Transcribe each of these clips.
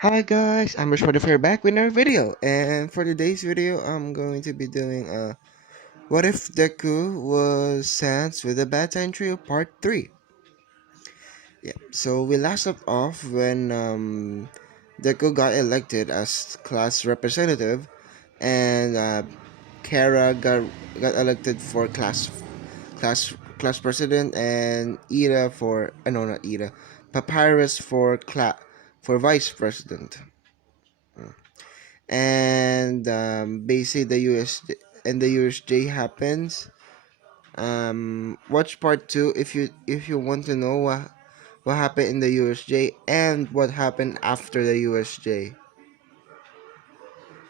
Hi guys, I'm Rich Modifier back with another video, and for today's video I'm going to be doing what if Deku was Sans with the Bad Time Trio Part 3. Yeah, so we last left off when Deku got elected as class representative, and Kara got elected for class president, and Ida for no, not Ida, Papyrus for vice president. And basically the USJ happens. Watch part 2 if you want to know what happened in the USJ and what happened after the USJ.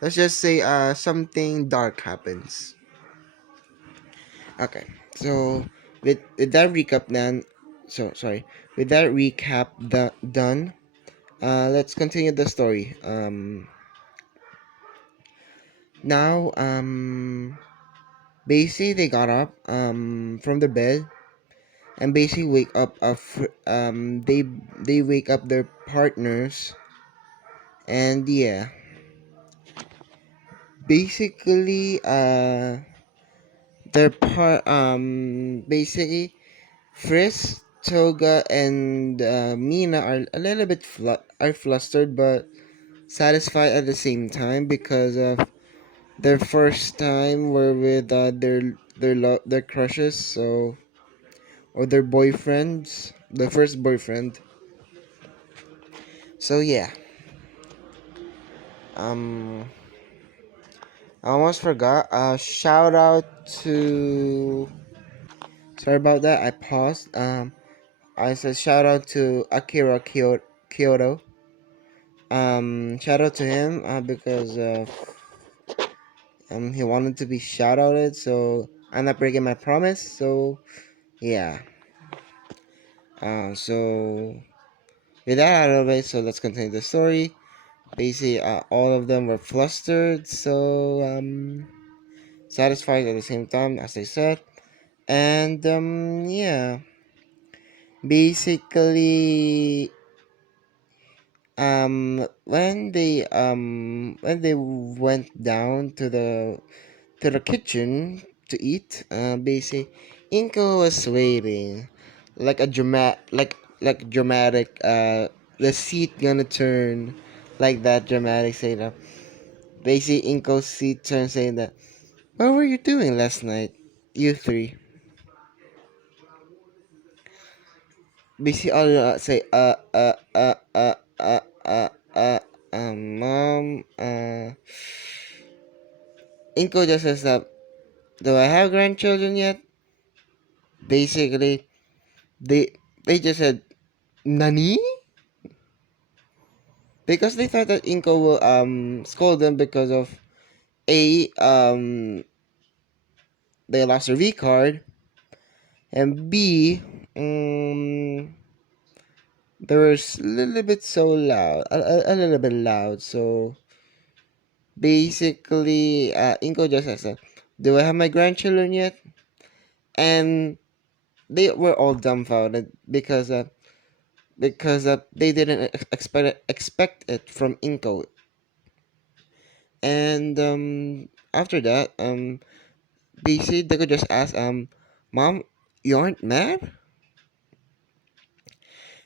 Let's just say something dark happens. Okay, so with that recap then, so sorry, with that recap done, let's continue the story. Now basically they got up from the bed, and basically wake up they wake up their partners, and yeah, basically their part basically Frisk, Toga, and Mina are a little bit flustered but satisfied at the same time because of their first time were with their crushes, so, or their boyfriends, the first boyfriend. So yeah, um I almost forgot. Shout out to. Sorry about that. I paused. I said shout out to Kyoto. Shout out to him because he wanted to be shout outed. So I'm not breaking my promise. So yeah. So with that out of the way, so let's continue the story. Basically, all of them were flustered. So satisfied at the same time, as I said. And yeah, basically when they went down to the kitchen to eat, basically Inko was waiting like a dramatic the seat gonna turn, like that dramatic say that. Basically Inko's seat turned, saying that, what were you doing last night, you three? Basically all say uh mom, Inko just says that, do I have grandchildren yet? Basically they just said nani, because they thought that Inko will scold them because of a they lost their V card, and B, they were a little bit so loud, a little bit loud. So basically, Inko just said, "Do I have my grandchildren yet?" And they were all dumbfounded because they didn't expect it from Inko. And after that, basically they could just ask, Mom, you aren't mad?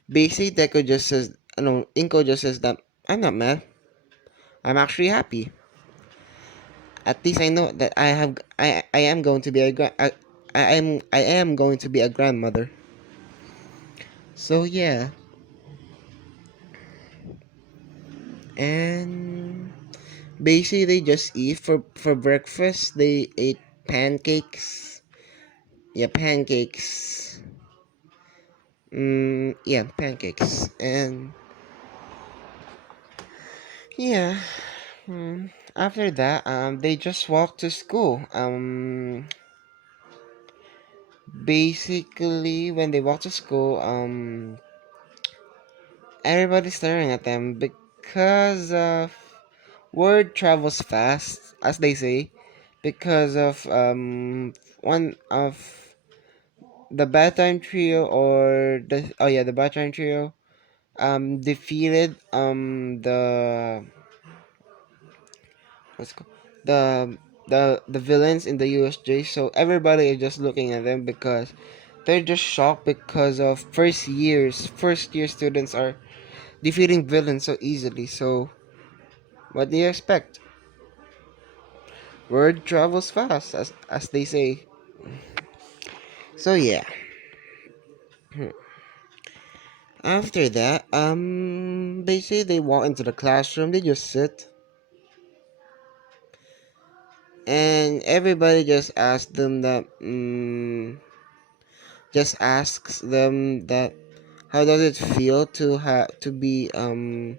Basically they could just says, no, Inko just says that, I'm not mad. I'm actually happy. At least I know that I am going to be I am going to be a grandmother. So yeah, and basically they just eat for breakfast. They ate pancakes. Yeah, pancakes. Yeah, pancakes. And yeah, after that, they just walked to school. Basically, when they walked to school, everybody's staring at them because word travels fast, as they say, because of one of the Bad Time Trio, or the, oh yeah, the Bad Time Trio defeated the what's it called? the the villains in the USJ. So everybody is just looking at them because they're just shocked because of first year students are defeating villains so easily. So what do you expect? Word travels fast, as they say. So yeah. After that, they say they walk into the classroom. They just sit, and everybody just asks them that. Just asks them that. How does it feel to have to be um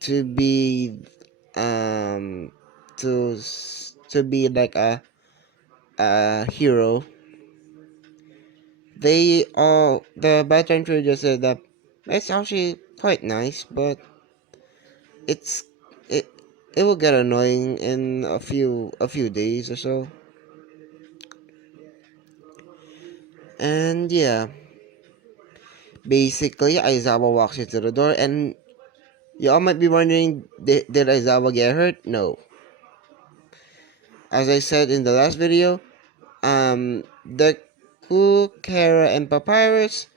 to be like a hero? The veteran crew just said that it's actually quite nice, but it's it it will get annoying in a few days or so. And yeah, basically Aizawa walks into the door, and you all might be wondering, did Aizawa get hurt? No. As I said in the last video, Deku, Kara, and Papyrus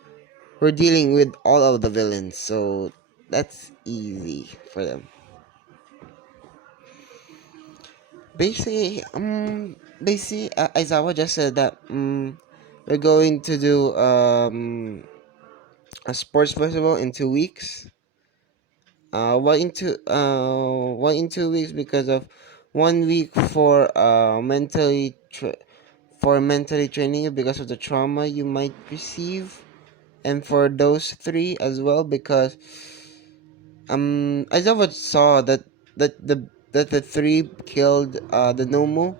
were dealing with all of the villains, so that's easy for them. Aizawa just said that we're going to do a sports festival in 2 weeks. Why in 2 weeks? Because of 1 week for mentally training you because of the trauma you might receive, and for those three as well because Aizawa saw that the three killed the Nomu,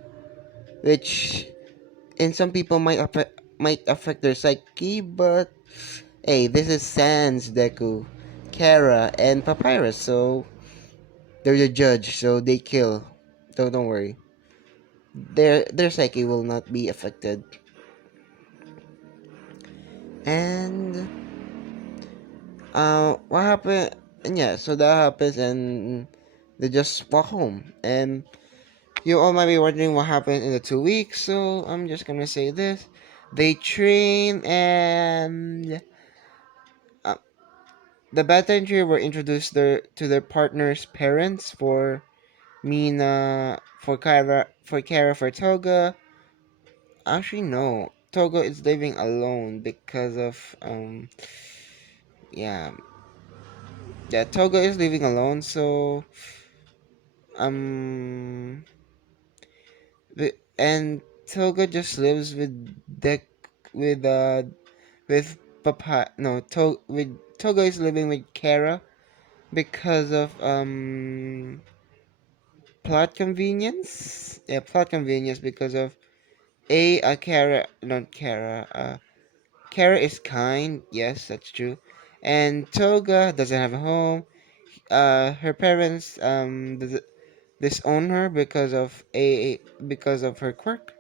which in some people might affect their psyche, but hey, this is Sans, Deku, Kara, and Papyrus, so they're the judge, so they kill. So don't worry, their psyche will not be affected. And what happened? And yeah, so that happens, and they just walk home. And you all might be wondering what happened in the 2 weeks, so I'm just gonna say this: they train, and uh, the Batan trio were introduced to their partner's parents for Mina, for Toga. Actually, no. Toga is living alone because of yeah, Toga is living alone. So um and Toga just lives with Dek with with Papa. No, Toga is living with Kara because of plot convenience. Yeah, plot convenience because of Kara, not Kara. Kara is kind. Yes, that's true. And Toga doesn't have a home. Her parents disown her because of her quirk.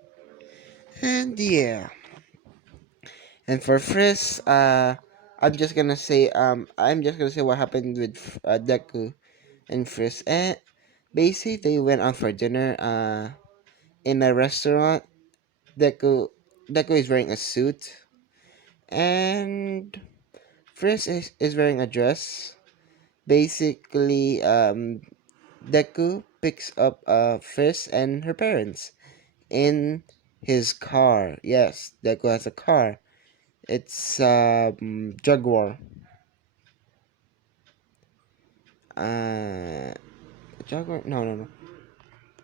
And yeah. And for Frisk, I'm just gonna say what happened with Deku and Frisk. And basically, they went out for dinner in a restaurant. Deku Deku is wearing a suit, and Frisk is wearing a dress. Basically, Deku picks up Frisk and her parents in his car. Yes, Deku has a car. It's Jaguar. Uh, Jaguar? No, no, no.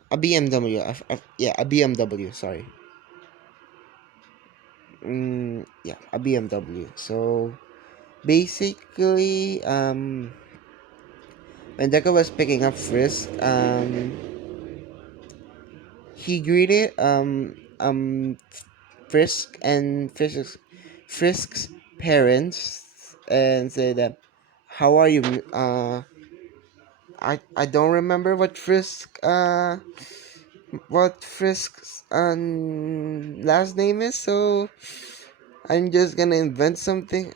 A BMW. Yeah, a BMW. Sorry. Yeah, a BMW. So basically, when Deku was picking up Frisk, he greeted Frisk's parents and said that, "How are you?" I don't remember what Frisk's last name is. So I'm just gonna invent something.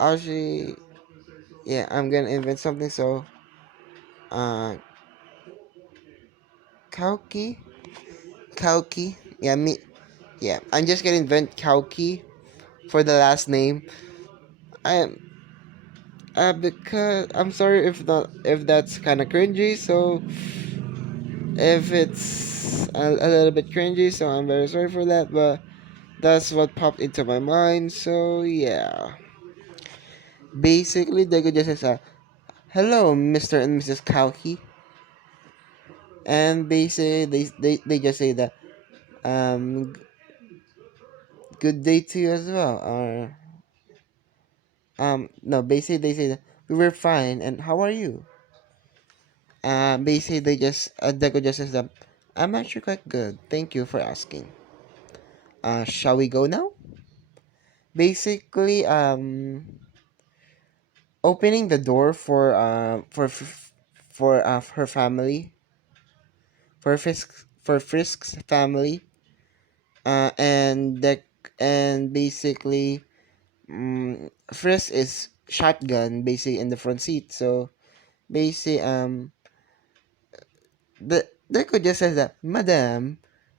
Actually, yeah, I'm gonna invent something. So, uh, Kauki, Kauki. Yeah, me. Yeah, I'm just gonna invent Kauki for the last name. I because I'm sorry if that's kind of cringy. So if it's a little bit cringy, so I'm very sorry for that. But that's what popped into my mind. So yeah, basically they could just say, "Hello, Mr. and Mrs. Kauki," and basically they just say that good day to you as well, or no, basically they say that we were fine and how are you. Basically they just Deku just says that I'm actually quite good, thank you for asking. Shall we go now? Basically opening the door for her family, for Frisk's family, and basically Frisk is shotgun basically in the front seat. So basically the could just says that, Madam,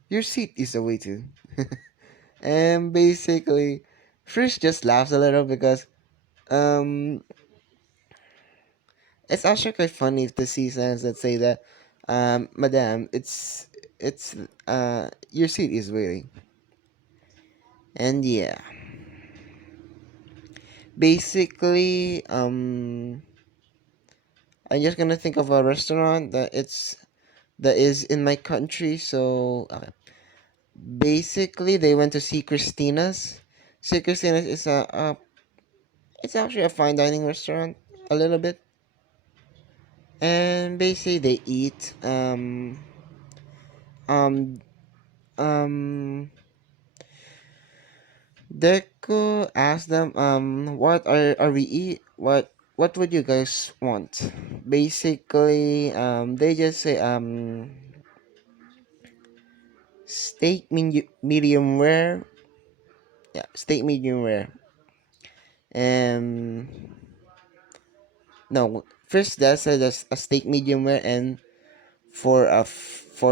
your seat is awaited. And basically Frisk just laughs a little because um it's actually quite funny to see signs that say that Madam, it's your seat is waiting. And yeah, basically I'm just gonna think of a restaurant that is in my country. So basically, they went to see Christina's. See Christina's is it's actually a fine dining restaurant, a little bit. And basically, they eat. Um, um, Deku asked them, what are we eat? What would you guys want? Basically, they just say, steak medium rare. Yeah, steak medium rare. Um, no, first that said a steak medium rare, and for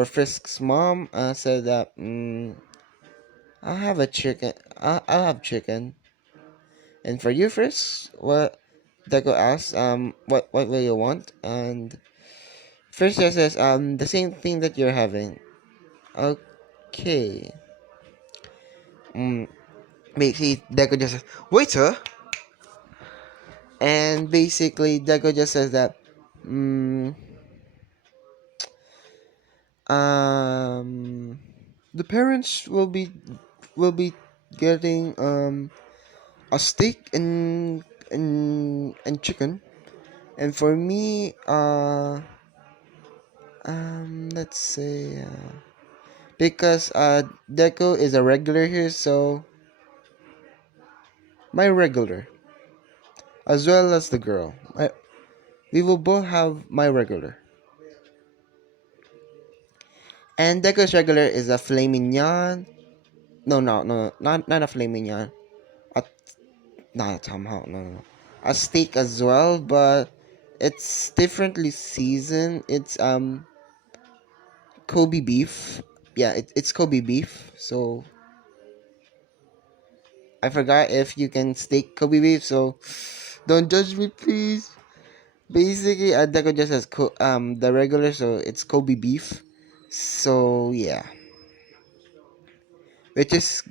Frisk's mom, said that I'll have a chicken. I'll have chicken. And for you, Frisk, what? Deco asks, what will you want? And Frisk just says, the same thing that you're having. Okay. Mm, basically, Deco just says, waiter. And basically, Deco just says that, mm, um, the parents will be getting a steak and chicken, and for me let's say because Deco is a regular here, so my regular as well as the girl, we will both have my regular. And Deco's regular is a filet mignon. No, no, no, not a filet mignon. A Not somehow, no, no, no. A steak as well, but it's differently seasoned. It's Kobe beef. Yeah, it's Kobe beef. So I forgot if you can steak Kobe beef. So don't judge me, please. Basically, Deco just has the regular, so it's Kobe beef. So yeah, which is,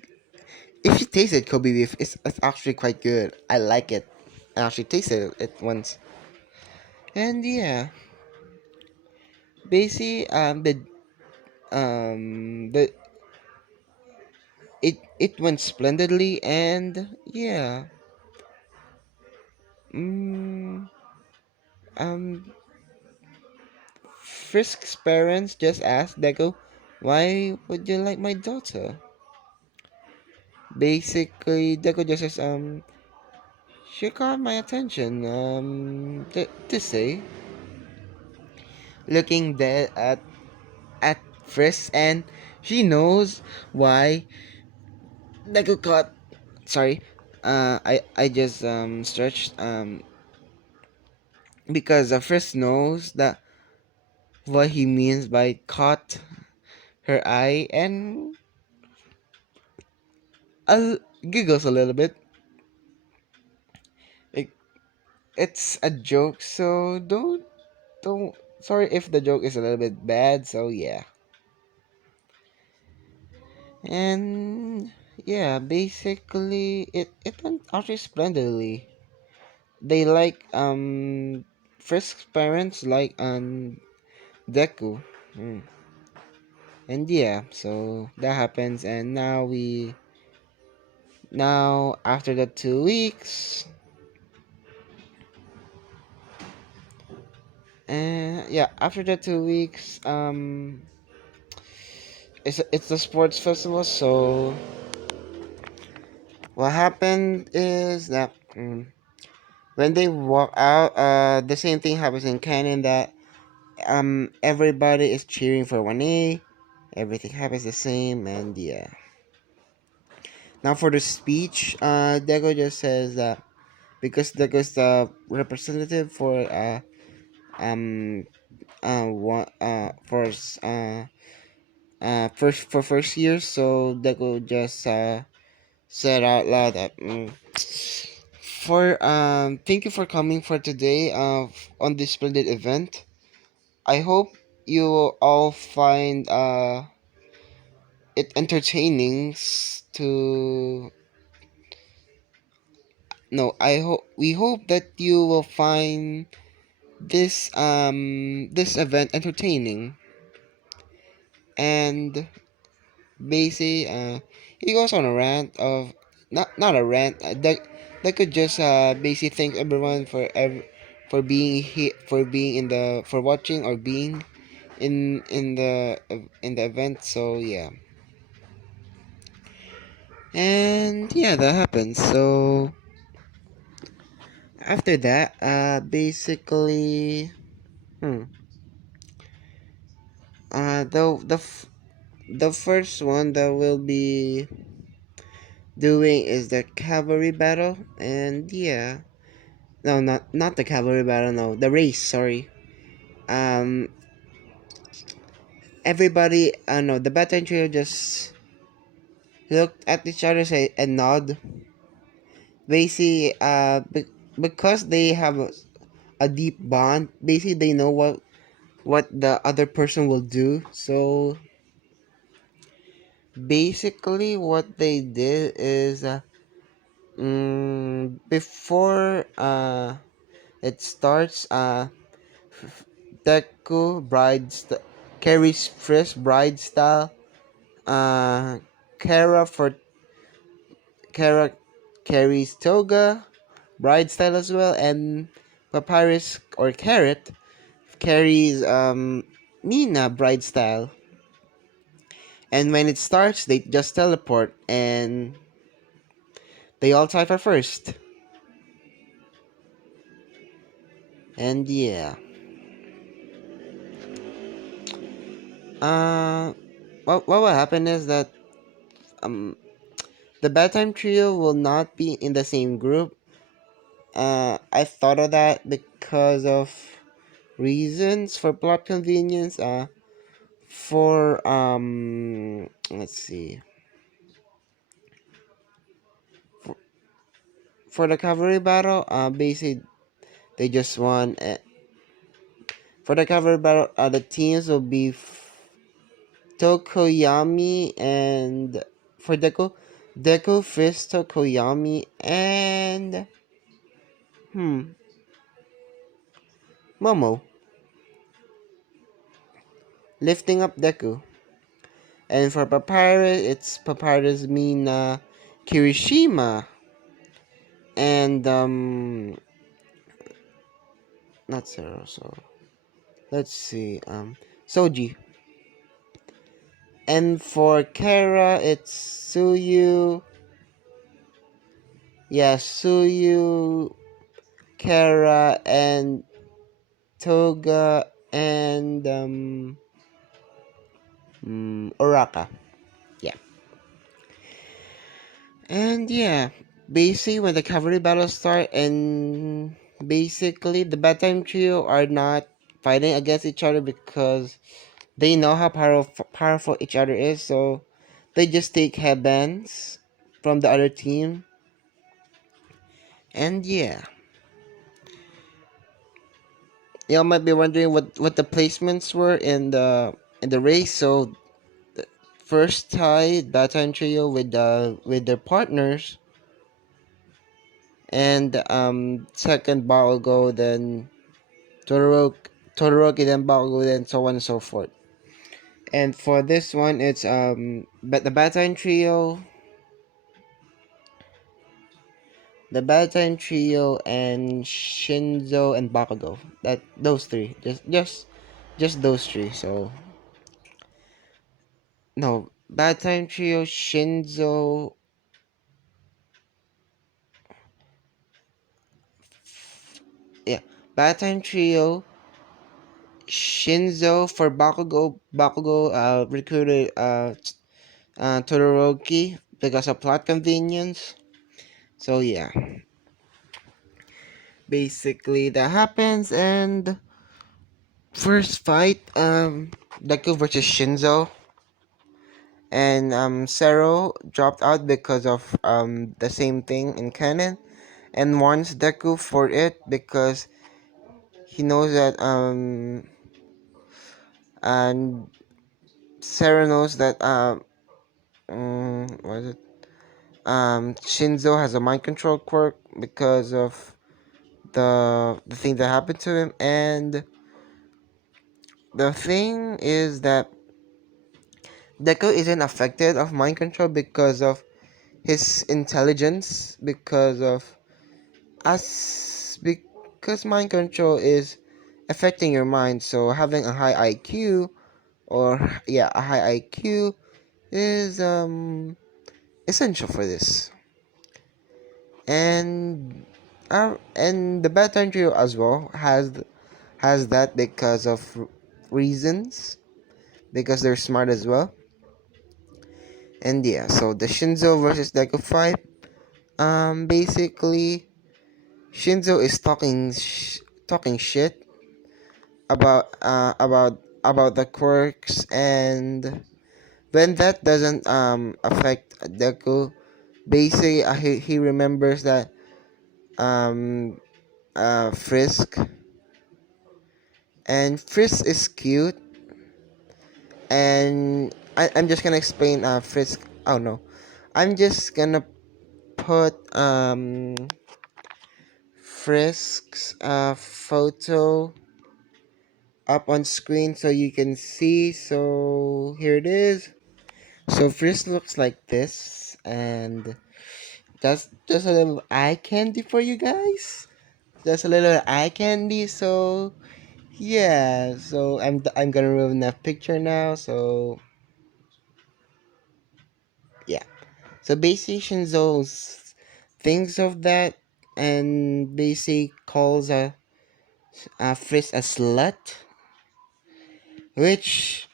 if you tasted Kobe beef, it's actually quite good. I like it. I actually tasted it once, and yeah, basically the it went splendidly, and yeah, mm, um Frisk's parents just asked Deco, why would you like my daughter? Basically, Deco just says, she caught my attention, to say, looking dead at Frisk, and she knows why Deku caught. Sorry. I just stretched because the first knows that what he means by caught her eye and giggles a little bit. It, it's a joke, so don't. Sorry if the joke is a little bit bad. So yeah, and yeah, basically it went actually splendidly. They like Frisk's parents like Deku. Mm. And yeah, so that happens, and now after the 2 weeks, and yeah, after the 2 weeks, it's the sports festival. So what happened is that when they walk out, the same thing happens in canon that everybody is cheering for 1A. Everything happens the same, and yeah. Now for the speech, Deco just says that because Deco is the representative for um one for first year, so Deco just said out loud that for thank you for coming for today on this splendid event. I hope you will all find it entertaining to no I hope we hope that you will find this event entertaining. And basically he goes on a rant of not a rant that could just basically thank everyone for for being here, for being in the for watching or being in the event. So yeah, and yeah, that happens. So after that, basically, hmm, the first one that will be doing is the cavalry battle, and yeah, no, not the cavalry battle, no, the race. Sorry, um, everybody, no, the battle trio just looked at each other, say and nod. Basically, because they have a deep bond. Basically, they know what the other person will do. So basically, what they did is before it starts, Deku carries Frisk bride style, uh Kara for Kara carries Toga bride style as well, and Papyrus or Carrot carries Mina bride style. And when it starts, they just teleport and they all tie for first. And yeah. Uh what will happen is that um the bedtime trio will not be in the same group. I thought of that because of reasons for plot convenience. For let's see. For, for the cavalry battle, basically they just won. For the cavalry battle, the teams will be Tokoyami and for Deku, Fist, Tokoyami, and Momo lifting up Deku. And for Papyrus, it's Papyrus Mina Kirishima and not Zero. So let's see Soji. And for Kara, it's Suyu. Yeah, Suyu, Kara, and Toga, and Oraka. Yeah. And yeah, basically when the cavalry battles start, and basically the bedtime trio are not fighting against each other because they know how powerful each other is, so they just take headbands from the other team. And yeah, y'all might be wondering what the placements were in the race. So first tied bedtime trio with their partners, and second Bakugo, then Todoroki, then Bakugo, then so on and so forth. And for this one, it's but the Batman trio, and Shinzo and Bakugo. That those three, just those three. So no, Batman trio, Shinzo, yeah, Batman trio, Shinzo for Bakugo. Bakugo recruited Todoroki because of plot convenience. So yeah, basically that happens. And first fight, Deku versus Shinzo, and Zero dropped out because of the same thing in canon, and warns Deku for it because he knows that and Zero knows that what is it, Shinzo has a mind control quirk because of the thing that happened to him. And the thing is that Deku isn't affected of mind control because of his intelligence, because of us, because mind control is affecting your mind. So having a high IQ, or yeah, a high IQ is essential for this. And the Batman trio as well has that because of reasons, because they're smart as well. And yeah, so the Shinzo versus Deku fight, basically Shinzo is talking shit about the quirks, and when that doesn't affect Deku, basically he remembers that um Frisk, and Frisk is cute, and I'm just gonna explain Frisk. Oh no, I'm just gonna put Frisk's photo up on screen so you can see. So here it is. So Frisk looks like this, and that's just a little eye candy for you guys. Just a little eye candy. So yeah, so I'm gonna ruin that picture now. So yeah, so basically Shinzo thinks of that, and basically calls a Frisk a slut, which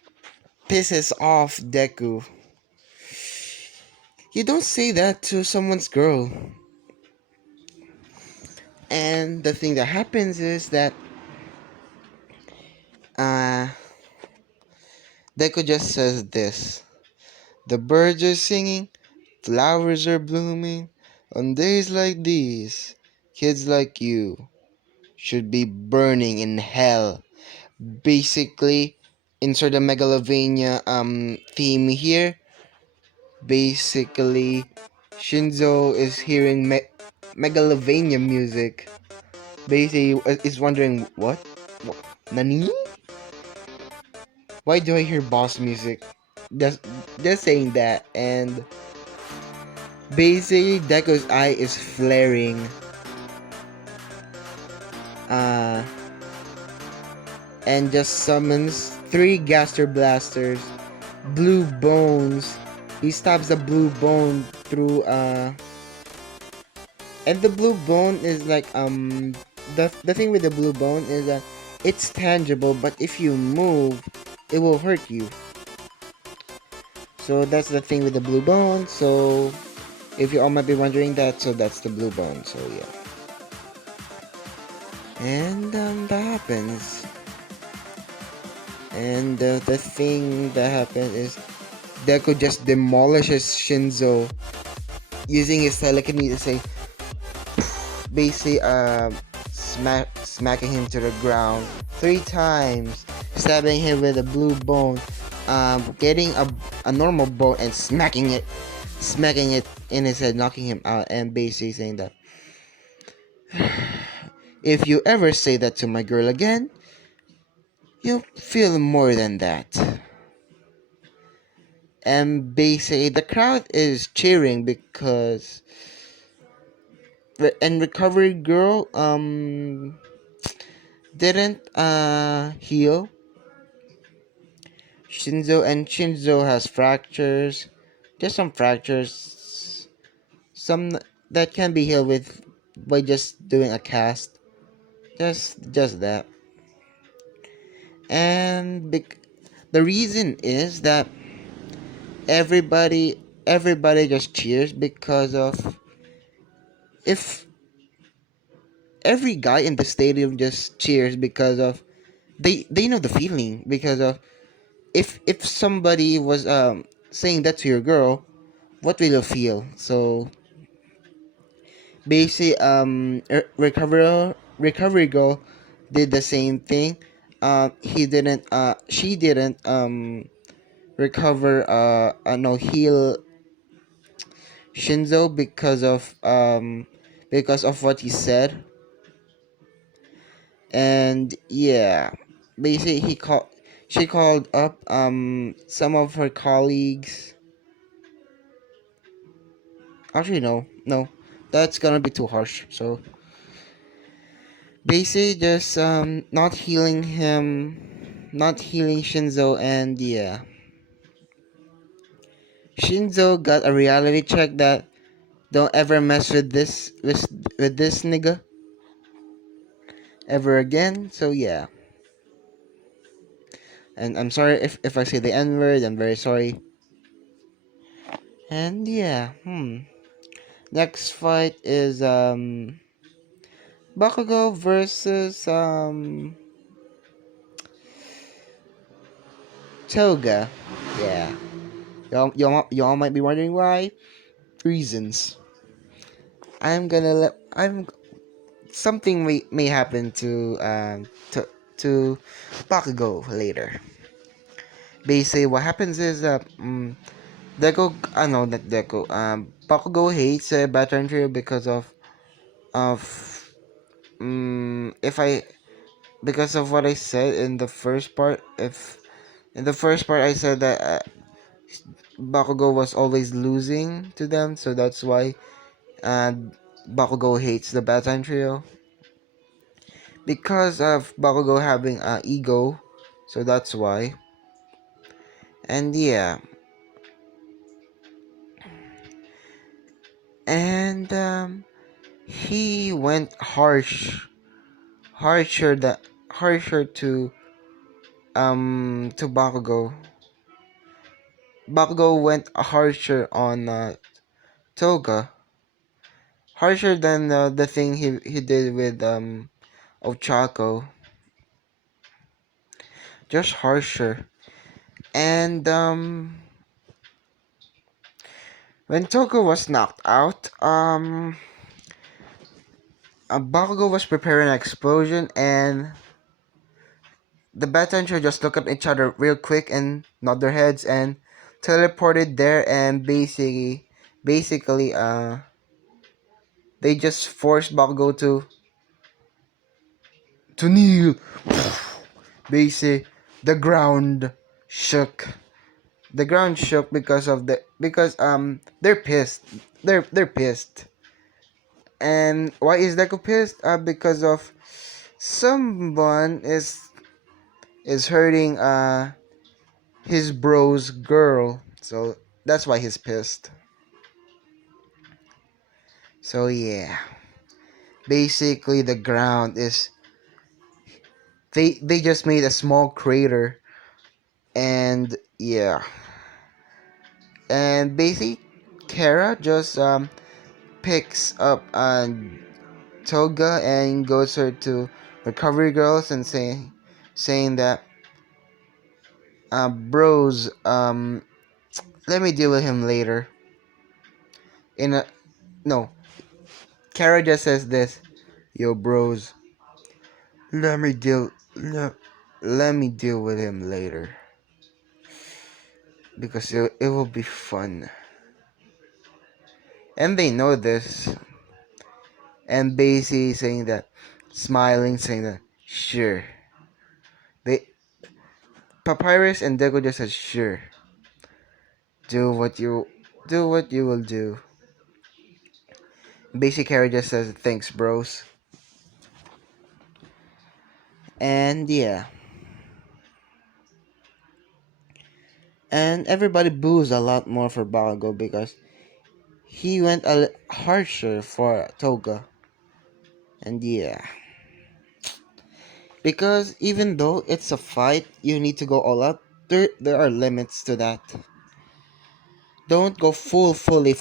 pisses off Deku. You don't say that to someone's girl. And the thing that happens is that uh Deku just says this. The birds are singing, flowers are blooming. On days like these, kids like you should be burning in hell. Basically, insert the Megalovania theme here. Basically, Shinzo is hearing Megalovania music. Basically, is wondering what? Nani? Why do I hear boss music? Just, just saying that, and basically Deku's eye is flaring. Uh, and just summons three Gaster Blasters, blue bones. He stabs the blue bone through and the blue bone is like the thing with the blue bone is that it's tangible, but if you move, it will hurt you. So that's the thing with the blue bone. So If you all might be wondering that, so that's the blue bone. So yeah, and that happens. And the thing that happens is Deku just demolishes Shinzo using his telekinesis, basically smacking him to the ground 3 times, stabbing him with a blue bone, getting a normal bone and smacking it in his head, knocking him out, and basically saying that if you ever say that to my girl again, you'll feel more than that. And basically the crowd is cheering because and recovery girl didn't heal Shinzo, and Shinzo has fractures, just some fractures, some that can be healed with by just doing a cast, just that. And the reason is that everybody just cheers because of if every guy in the stadium just cheers because of they know the feeling because of if somebody was saying that to your girl, what will you feel? So basically recovery girl did the same thing. He didn't she didn't recover no heal Shinzo because of what he said. And yeah, basically she called up some of her colleagues. Actually, no, that's gonna be too harsh. So basically, just not healing him, not healing Shinzo, and yeah, Shinzo got a reality check that don't ever mess with this nigga ever again. So yeah, and I'm sorry if I say the N word. I'm very sorry. And yeah, next fight is Bakugo versus Toga. Yeah. Y'all might be wondering why. Reasons. I'm something may happen to Bakugo later. Basically, what happens is that Deku, I know not Deku. Bakugo hates Baton Trio because of if I because of what I said in the first part. If in the first part I said that Bakugo was always losing to them, so that's why Bakugo hates the Baton Trio because of Bakugo having ego, so that's why. And yeah, and he went harsher than harsher to Bakugo. Bakugo went harsher on Toga, harsher than the thing he did with Ochako, just harsher. And when Toga was knocked out, Bakugo was preparing an explosion, and the Battenture just looked at each other real quick and nod their heads and teleported there, and basically they just forced Bakugo to kneel. Basically, the ground shook. The ground shook because they're pissed. They're pissed. And why is Deku pissed? Because of someone is hurting his bro's girl. So that's why he's pissed. So yeah. Basically the ground is they just made a small crater, and yeah. And basically Kara just picks up Toga and goes her to recovery girls and saying that bros, let me deal with him later. In a no, Kara just says this, yo bros, let me deal let, let me deal with him later because it will be fun. And they know this, and basically saying that, smiling, saying that, sure. They Papyrus and Deku just says, sure. Do what you will do. Basic Harry just says, thanks, bros. And yeah. And everybody boos a lot more for Bago because he went harsher for Toga. And yeah. Because even though it's a fight, you need to go all out. There are limits to that. Don't go fully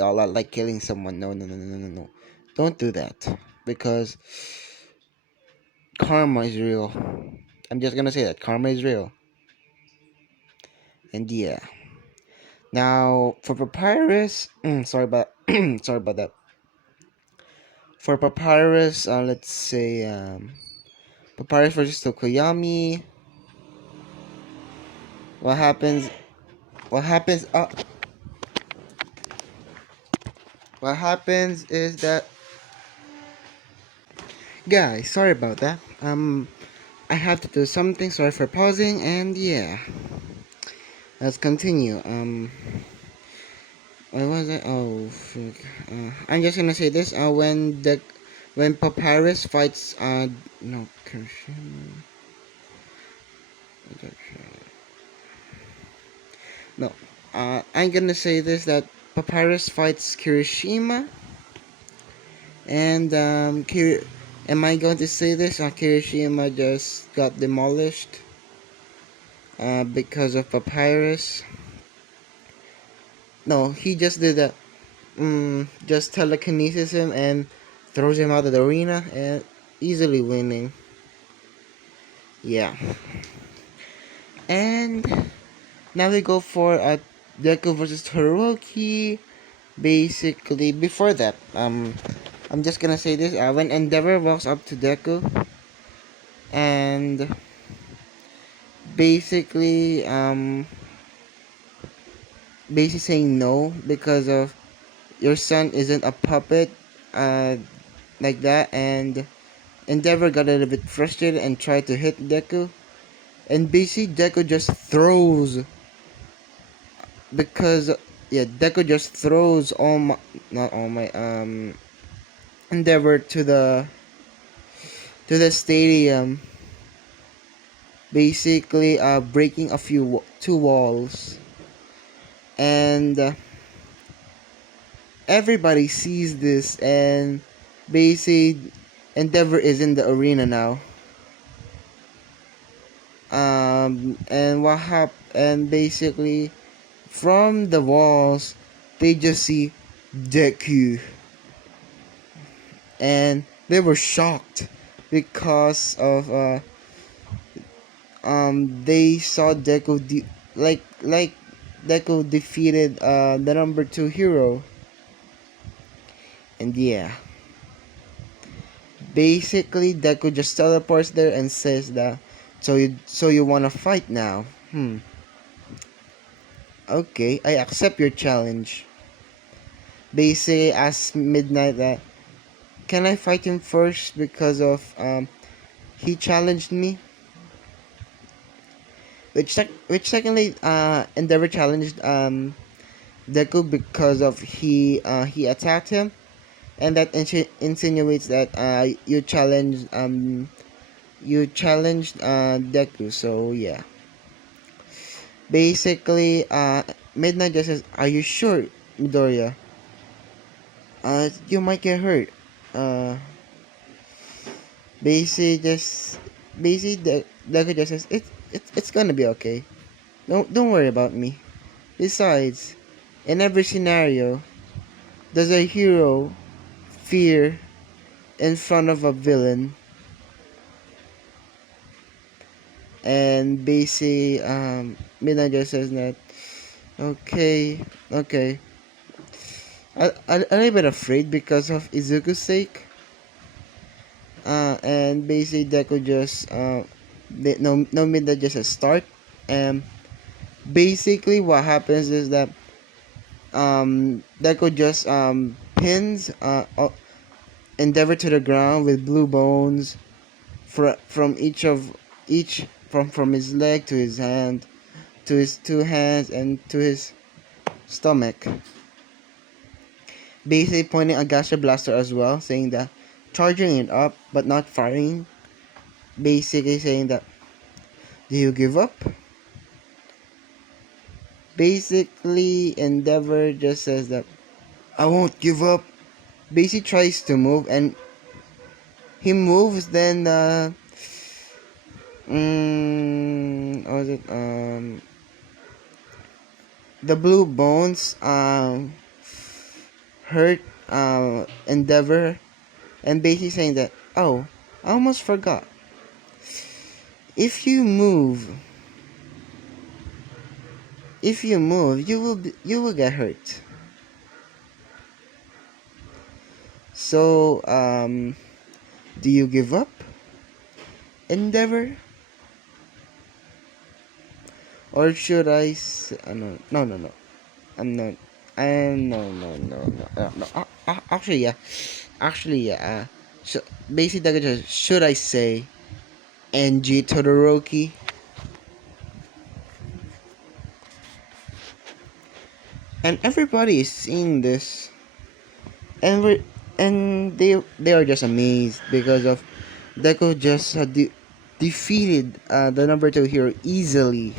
all out like killing someone. No. Don't do that. Because karma is real. I'm just gonna say that karma is real. And yeah. Now for Papyrus, sorry about sorry about that. For Papyrus, let's say Papyrus versus Tokoyami. What happens? What happens? What happens is that, guys, sorry about that. I have to do something. Sorry for pausing. And yeah, let's continue. What was it? Oh, frick. I'm just gonna say this. When Papyrus fights no Kirishima. No. I'm gonna say this, that Papyrus fights Kirishima, and am I going to say this? Kirishima just got demolished because of Papyrus. No, he just did that. Just telekinesis him and throws him out of the arena and easily winning. Yeah. And now we go for Deku versus Todoroki. Basically, before that, I'm just gonna say this. When Endeavor walks up to Deku and basically basically saying no because of your son isn't a puppet, like that, and Endeavor got a little bit frustrated and tried to hit Deku, and basically Deku just throws, because yeah, Deku just throws all my, not all my, Endeavor to the stadium, basically breaking two walls, and everybody sees this, and basically Endeavor is in the arena now. And and basically from the walls they just see Deku, and they were shocked because of they saw Deku like Deku defeated the number 2 hero. And yeah, basically Deku just teleports there and says that, so you wanna fight now? Okay, I accept your challenge. Basically asked Midnight that, can I fight him first because of he challenged me? Which secondly Endeavor challenged Deku because of he attacked him, and that insinuates that you challenged Deku. So yeah, basically Midnight just says, are you sure, Midoriya? You might get hurt. uh basically Deku just says, it's gonna be okay. Don't worry about me. Besides, In every scenario, does a hero fear in front of a villain? And basically, Midnight just says that, okay, okay. A little bit afraid because of Izuku's sake. And basically, Deku just, no Midnight just a start. And basically, what happens is that, Deku just, pins, Endeavor to the ground with blue bones from each from his leg to his hand, to his two hands, and to his stomach. Basically pointing a Gasha Blaster as well, saying that charging it up but not firing. Basically saying that, do you give up? Basically Endeavor just says that, I won't give up. Basically tries to move, and he moves, then what was it, the blue bones hurt Endeavor, and basically saying that, oh, I almost forgot. If you move, you will get hurt. So, do you give up, Endeavor? Or should I say, no, no, no, no. I'm not. No, no, no, no, no. Actually, yeah. Actually, yeah. So, basically, just, should I say, NG Todoroki? And everybody is seeing this, and they are just amazed because of Deku just defeated the number 2 hero easily,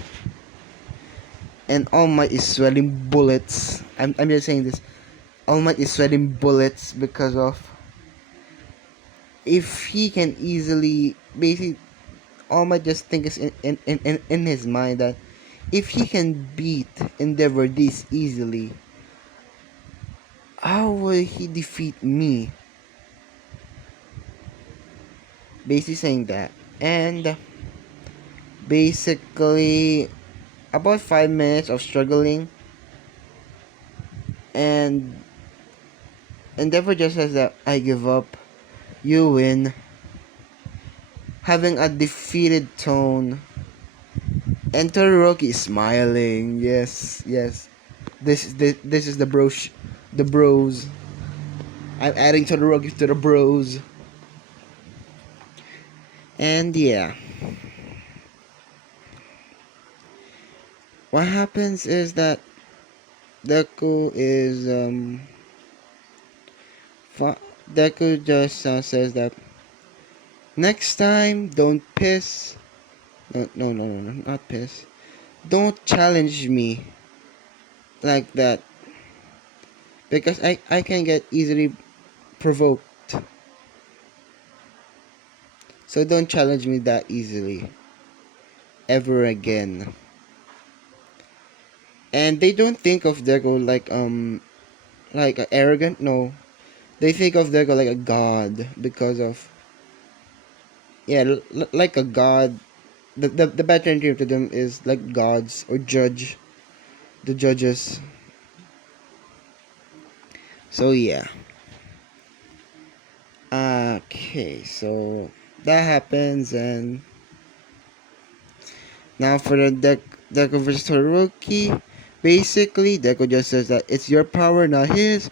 and All Might is sweating bullets. I'm just saying this. All Might is sweating bullets because of, if he can easily, basically All Might just thinks in his mind that if he can beat Endeavor this easily, how will he defeat me? Basically saying that. And basically about 5 minutes of struggling, and Endeavor just says that, I give up, you win, having a defeated tone. And Todoroki is smiling. Yes, yes. This is the bros. I'm adding Todoroki to the bros. And yeah, what happens is that Deku is Deku just says that, next time don't piss. No, no, no, no, no, not piss. Don't challenge me like that, because I can get easily provoked. So don't challenge me that easily ever again. And they don't think of Deku like arrogant. No, they think of Deku like a god because of, yeah, like a god. The better term to them is like gods or the judges. So yeah. Okay, so that happens, and now for the Deku versus Todoroki. Basically, Deku just says that it's your power, not his.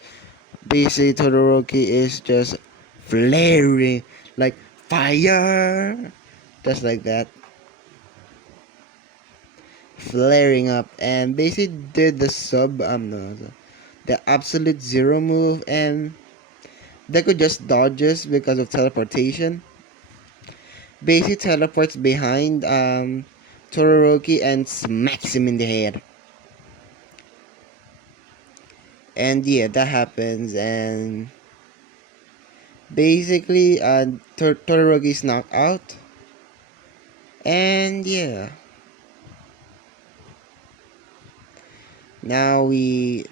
Basically, Todoroki is just flaring like fire, just like that, flaring up, and basically did the no, the absolute zero move, and Deku just dodges because of teleportation. Basically teleports behind Todoroki and smacks him in the head. And yeah, that happens, and basically Todoroki is knocked out. And yeah, Now we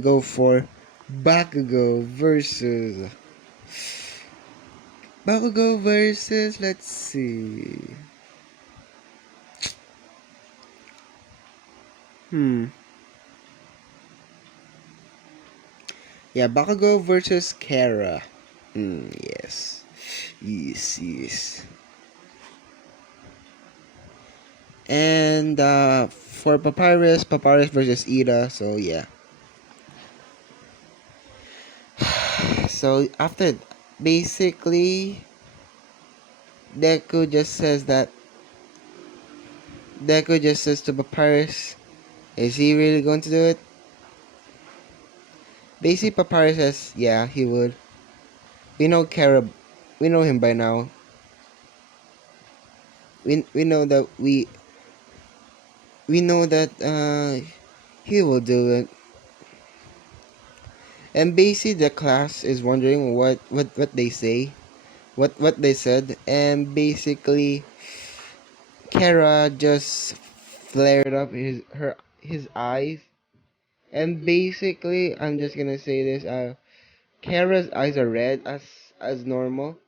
go for Bakugo versus let's see. Hmm. Yeah, Bakugo versus Kara. Yes. Yes. And for Papyrus versus Ida. So yeah. So after basically Deku just says that Deku just says to Papyrus, is he really going to do it? Basically Papyrus says, yeah, he would. We know Kara, we know him by now. We know that we know that he will do it. And basically the class is wondering what they say, what they said, and basically Kara just flared up his eyes, and basically I'm just gonna say this: Kara's eyes are red as normal,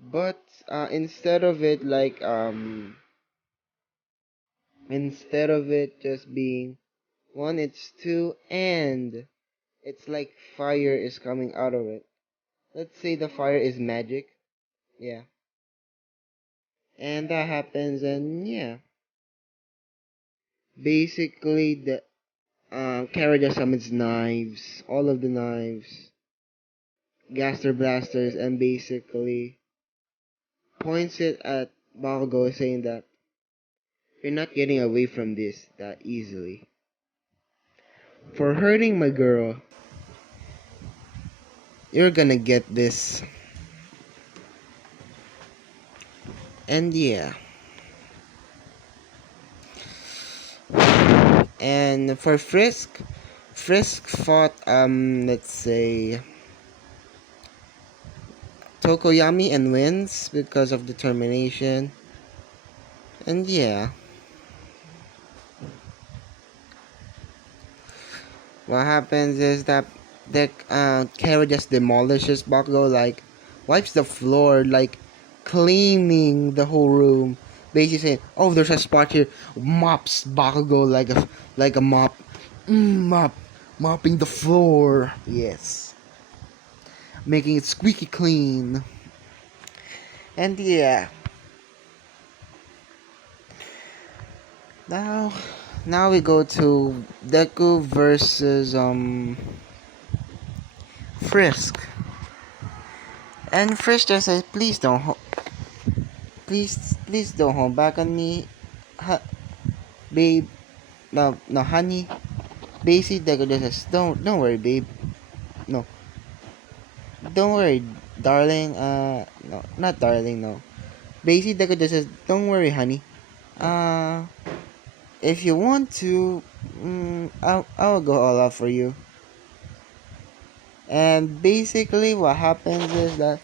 but instead of it just being one, it's two, and it's like fire is coming out of it. Let's say the fire is magic, yeah, and that happens, and yeah, basically the Kara just summons knives, all of the knives, Gaster blasters, and basically points it at Bakugo, saying that you're not getting away from this that easily. For hurting my girl, you're gonna get this. And yeah. And for Frisk fought let's say Tokoyami and wins because of determination. And yeah. What happens is that the Kara just demolishes Bakugo, like wipes the floor, like cleaning the whole room. Basically saying, "Oh, there's a spot here." Mops Bakugo like a mop, mopping the floor. Yes, making it squeaky clean. And yeah, now now we go to Deku versus Frisk. And Frisk just says, please don't hold back on me, babe. No, honey. Basically, Deku just says, don't worry, babe. No, don't worry, darling. No, not darling. No. Basically, Deku just says, don't worry, honey. Uh, if you want to, I'll go all out for you. And basically, what happens is that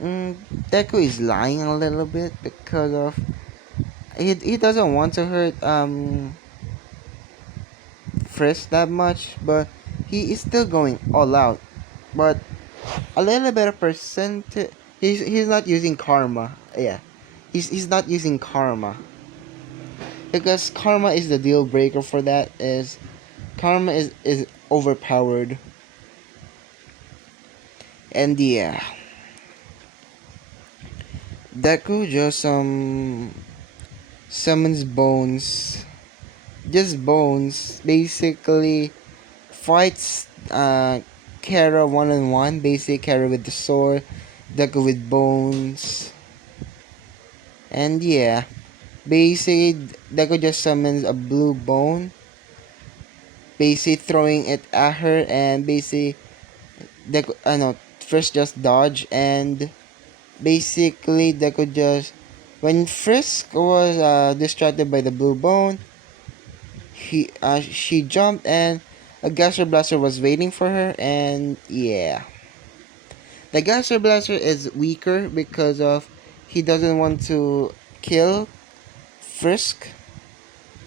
Deku is lying a little bit because of he doesn't want to hurt Frisk that much, but he is still going all out. But a little bit of percent, he's not using karma. Yeah, he's not using karma because karma is the deal breaker for that. Is karma is overpowered, and yeah, Deku just summons bones, just bones. Basically, fights Kara one on one. Basically, Kara with the sword, Deku with bones, and yeah. Basically, Deku just summons a blue bone, basically throwing it at her, and basically, Deku, no, first just dodge, and basically, Deku just, when Frisk was distracted by the blue bone, she jumped, and a Gaster Blaster was waiting for her, and yeah. The Gaster Blaster is weaker because of he doesn't want to kill Frisk,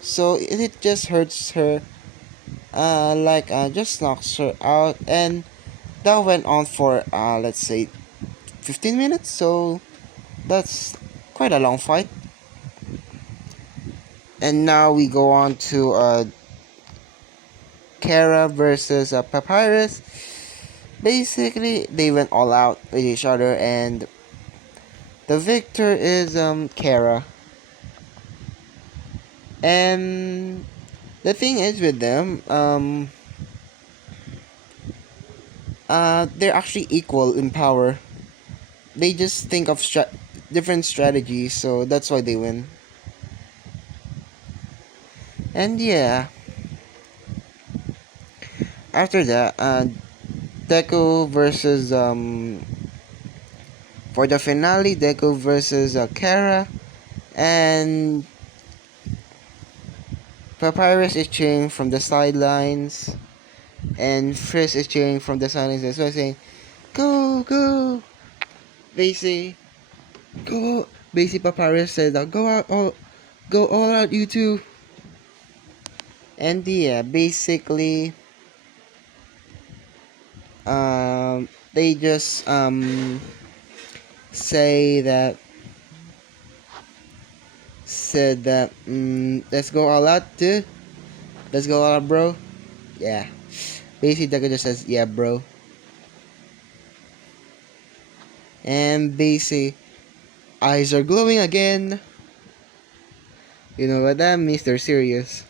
so it just hurts her just knocks her out, and that went on for let's say 15 minutes. So that's quite a long fight. And now we go on to Kara versus Papyrus. Basically, they went all out with each other, and the victor is Kara. And the thing is with them, they're actually equal in power. They just think of different strategies, so that's why they win. And yeah, after that, Deku versus for the finale, Deku versus Kara, and Papyrus is cheering from the sidelines, and Frizz is cheering from the sidelines as well, saying, "Go, go!" Basically, go. Basically, Papyrus said, go all out, you two." And yeah, basically, they just say that said that let's go all out, dude. Let's go all out, bro. Yeah. Basically, Deku just says, "Yeah, bro." And basically, eyes are glowing again. You know what that means? They're serious.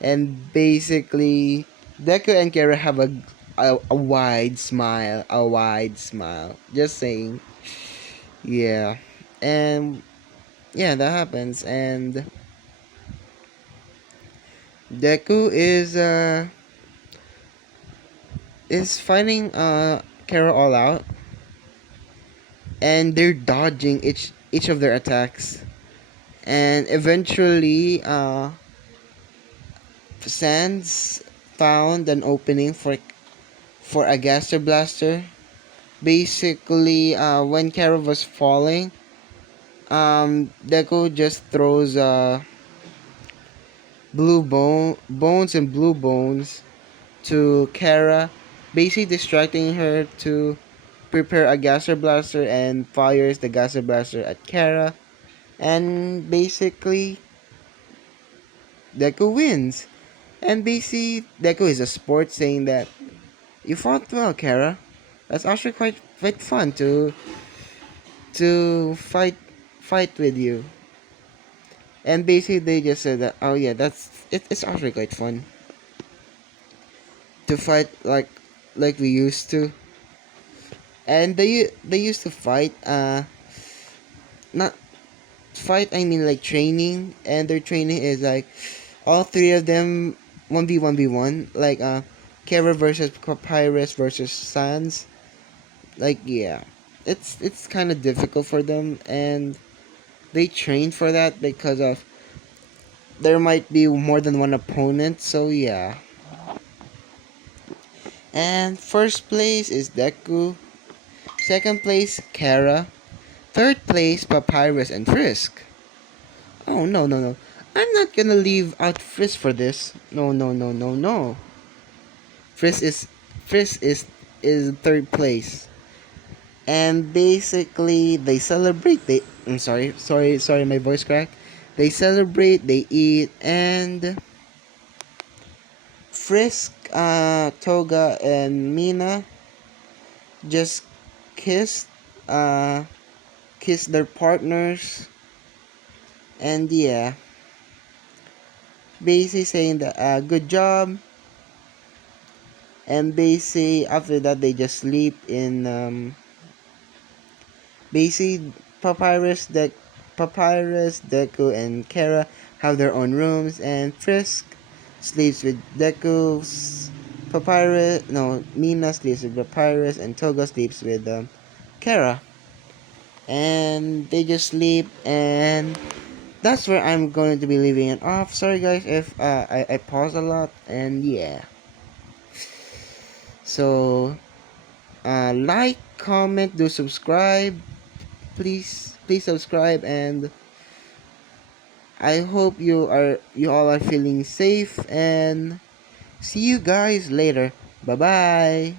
And basically, Deku and Kara have a wide smile. A wide smile. Just saying. Yeah. And yeah, that happens. And Deku is fighting Kara all out. And they're dodging each of their attacks. And eventually, Sans found an opening for a Gaster Blaster. Basically, when Kara was falling, Deku just throws bones and blue bones to Kara, basically distracting her to prepare a Gaster Blaster, and fires the Gaster Blaster at Kara. And basically, Deku wins. And basically, Deku is a sport, saying that you fought well, Kara. That's actually quite fun to fight with you. And basically, they just said that, oh yeah, it's actually quite fun to fight like we used to. And they used to fight not fight, I mean like training, and their training is like all three of them 1v1, like Kara versus Papyrus versus Sans. Like yeah, it's kind of difficult for them, and they train for that because of there might be more than one opponent. So yeah. And first place is Deku, second place Kara, third place Papyrus and Frisk. Oh no, no, no, I'm not gonna leave out Frisk for this. No, no, no, no, no. Frisk is Frisk is third place. And basically they celebrate. I'm sorry, my voice cracked. They celebrate, they eat, and Frisk, Toga, and Mina just kissed, uh, kissed their partners, and yeah, basically saying that good job. And basically after that they just sleep in basically Papyrus, Deku, and Kara have their own rooms, and Frisk sleeps with Deku's Papyrus. No, Mina sleeps with Papyrus, and Toga sleeps with Kara. And they just sleep, and that's where I'm going to be leaving it off. Sorry guys if I pause a lot, and yeah. So like, comment, do subscribe. Please subscribe, and I hope you all are feeling safe, and see you guys later. Bye bye.